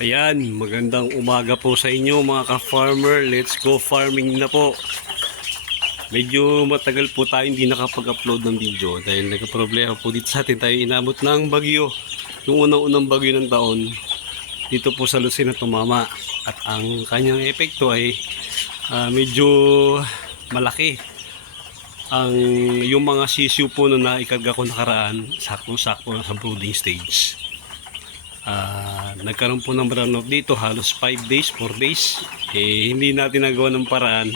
Ayan, magandang umaga po sa inyo mga ka-farmer. Let's go farming na po. Medyo matagal po tayo hindi nakapag-upload ng video dahil nagka-problema po dito sa atin. Tayo inabot ng bagyo. Yung unang-unang bagyo ng taon dito po sa Lucena tumama. At ang kanyang epekto ay medyo malaki. Yung mga sisiu po na naikarga ko nakaraan, sakto-sakto na sa brooding stage. Nagkaroon po ng brownout dito halos 5 days, 4 days. Hindi natin nagawa ng paraan.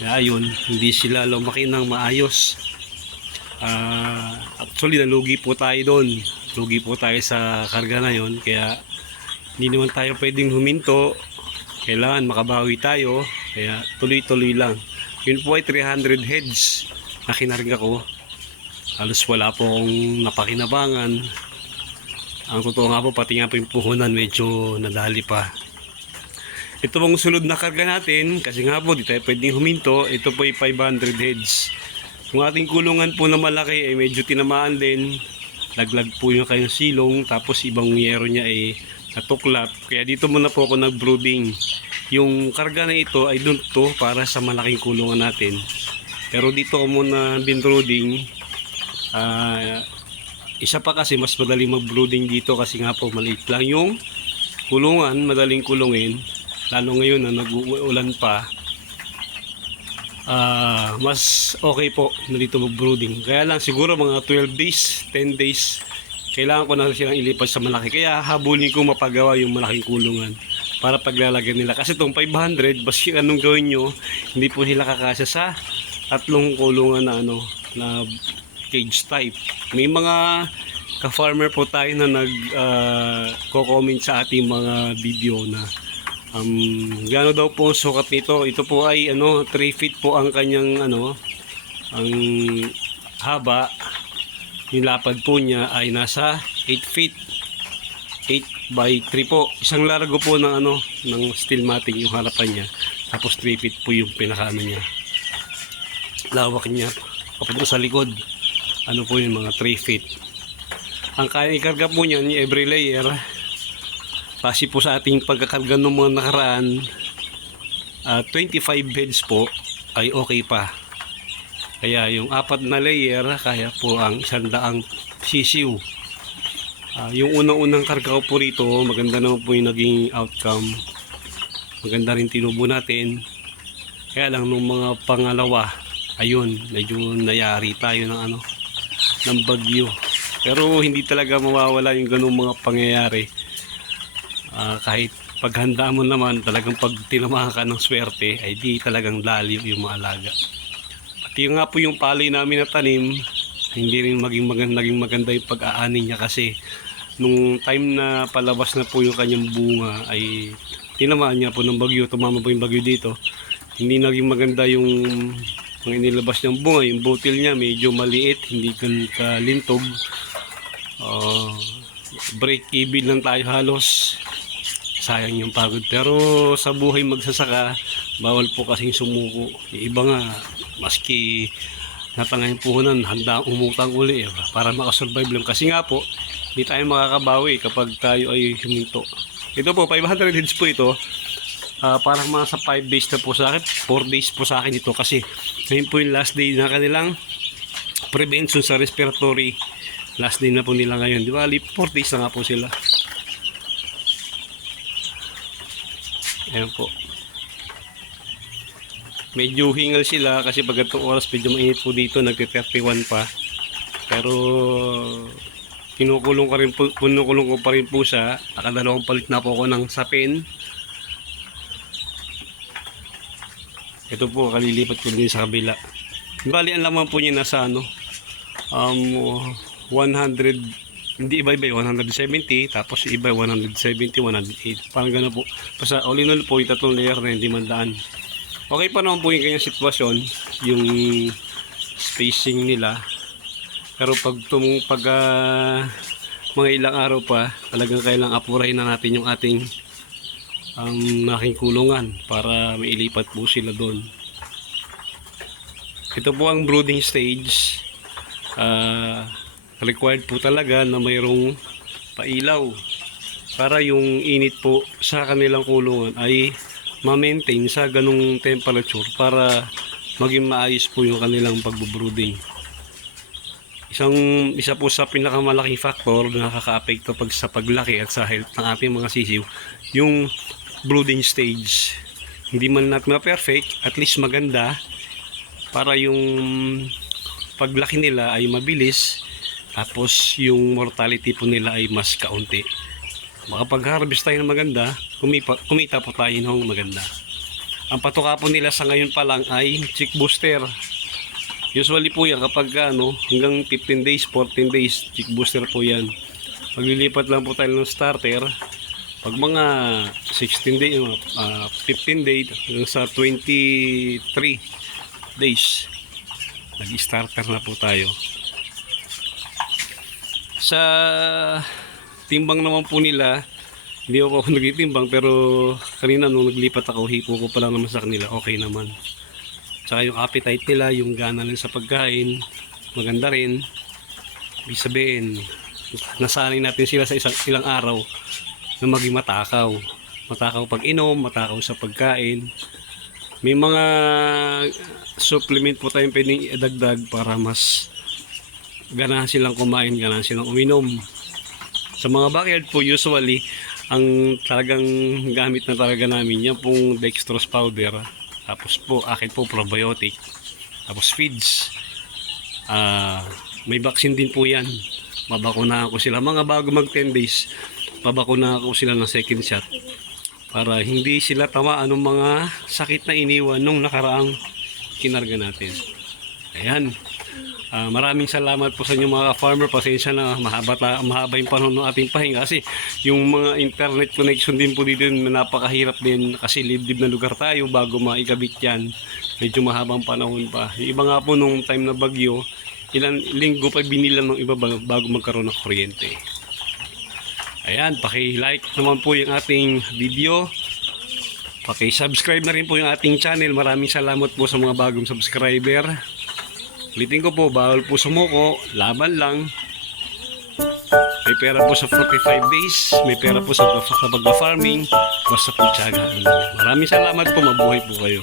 Ayun, hindi sila lumaki ng maayos. Actually, nalugi po tayo doon. Lugi po tayo sa karga na yon. Kaya hindi naman tayo pwedeng huminto. Kailangan makabawi tayo. Kaya tuloy-tuloy lang. Yun po ay 300 heads na kinarga ko. Halos wala po akong napakinabangan. Ang totoo nga po, pati nga po yung puhunan medyo nadali pa. Ito pong sunod na karga natin, kasi nga po di tayo pwedeng huminto. Ito po ay 500 heads. Yung ating kulungan po na malaki ay medyo tinamaan din. Laglag po yung kanyang silong, tapos ibang yero niya ay natuklap. Kaya dito muna po ako nag-brooding. Yung karga na ito ay doon to para sa malaking kulungan natin. Pero dito ako muna bin-brooding. Isa pa kasi mas madaling mag-brooding dito kasi nga po maliit lang yung kulungan, madaling kulungin. Lalo ngayon na nag-uulan pa, mas okay po na dito mag-brooding. Kaya lang siguro mga 12 days, 10 days, kailangan ko na silang ilipat sa malaki. Kaya habulin ko mapagawa yung malaking kulungan para paglalagyan nila. Kasi itong 500, basta anong gawin nyo, hindi po sila kakasya sa tatlong kulungan na na cage type. May mga ka-farmer po tayo na nag-comment sa ating mga video na gaano daw po ang sukat nito. Ito po ay 3 feet po ang kanyang ang haba. Yung lapad po niya ay nasa 8 feet. 8 by 3 po. Isang largo po ng ng steel matting yung harapan niya. Tapos 3 feet po yung pinakaano niya. Lawak niya papunta sa likod. Ano po yung mga 3 feet. Ang kaya ikarga po niyan, every layer, kasi po sa ating pagkakarga ng mga nakaraan, 25 heads po ay okay pa. Kaya yung 4 na layer, kaya po ang 100 sisiu. Yung unang-unang karga ko po rito, maganda naman po yung naging outcome. Maganda rin tinubo natin. Kaya lang nung mga pangalawa, ayun, medyo nayari tayo ng bagyo. Pero hindi talaga mawawala yung ganung mga pangyayari. Kahit paghanda mo naman, talagang pag tinamahan ka ng swerte, ay di talagang laliw yung mga alaga. Pati nga po yung palay namin na tanim, hindi rin naging maganda yung pag-aani niya kasi nung time na palabas na po yung kanyang bunga ay tinamaan niya po ng bagyo, tumama po yung bagyo dito. Hindi naging maganda yung inilabas niyang bunga, yung butil niya medyo maliit, hindi ganun kalintog. Break even lang tayo halos. Sayang yung pagod. Pero sa buhay magsasaka, bawal po kasing sumuko. Yung iba nga, maski natangay yung puhunan, handa umutang uli para makasurvive lang. Kasi nga po, hindi tayo makakabawi kapag tayo ay huminto. Ito po, 500 heads po ito. Parang mga sa 5 days na po sa akin, 4 days po sa akin ito kasi ngayon po yung last day na kanilang prevention sa respiratory. Last day na po nila ngayon, di ba? 4 days na nga po sila. Ayan po. Medyo hingal sila kasi pag itong oras medyo mainit po dito, nagte-31 pa. Pero kinukulong ko pa rin po siya. Nakadalawang palit na po ako ng sapin. Ito po, kalilipat ko din sa kabila. Bali, ang laman po niya nasa 100, hindi iba-iba, 170, tapos iba 170, 108. Parang gano'n po. Basta all in all po, yung tatlong layer na hindi mandaan. Okay pa naman po yung kanyang sitwasyon, yung spacing nila. Pero pag mga ilang araw pa, talagang kailang apurahin na natin yung ating aking kulungan para mailipat po sila doon. Ito po ang brooding stage. Required po talaga na mayroong pailaw para yung init po sa kanilang kulungan ay ma-maintain sa ganung temperature para maging maayos po yung kanilang pagbubrooding. Isa po sa pinakamalaking factor na nakaka-apekto sa paglaki at sa health ng ating mga sisiw, yung brooding stage. Hindi man natin ma-perfect, at least maganda para yung paglaki nila ay mabilis, tapos yung mortality po nila ay mas kaunti. Makapag-harvest tayo ng maganda, kumita po tayo ng maganda. Ang patuka po nila sa ngayon pa lang ay chick booster. Usually po yan kapag hanggang 15 days, 14 days, chick booster po yan. Paglilipat lang po tayo ng starter. Pag mga 16 days, 15 days, hanggang sa 23 days, nag-starter na po tayo. Sa timbang naman po nila, hindi ako nagtitimbang, pero kanina nung naglipat ako, hipo ko pa lang naman sa kanila, okay naman. Tsaka yung appetite nila, yung gana nila sa pagkain, maganda rin. Ibig sabihin, nasanay natin sila sa ilang araw na maging matakaw. Matakaw pag inom, matakaw sa pagkain. May mga supplement po tayong pwedeng idagdag para mas ganahan silang kumain, ganahan silang uminom. Sa mga backyard po, usually, ang talagang gamit na talaga namin yan pong dextrose powder. Tapos po, akin po probiotic. Tapos feeds. May vaccine din po yan. Babakunahan ko sila. Mga bago mag 10 days, babakunahan ko sila ng second shot. Para hindi sila tamaan ng mga sakit na iniwan nung nakaraang kinarga natin. Ayan. Maraming salamat po sa inyo mga farmer. Pasensya na mahaba yung panahon ng ating pahinga kasi yung mga internet connection din po dito napakahirap din kasi liblib na lugar tayo bago maikabit yan. Medyo mahabang panahon pa. Yung iba nga po nung time na bagyo, ilang linggo pa binilang ng iba bago magkaroon ng kuryente. Ayan, paki-like naman po yung ating video. Paki-subscribe na rin po yung ating channel. Maraming salamat po sa mga bagong subscriber. Ulitin ko po, bawal po sumuko, laban lang. May pera po sa 45 days, may pera po sa pag-farming, basta po tiyaga. Maraming salamat po, mabuhay po kayo.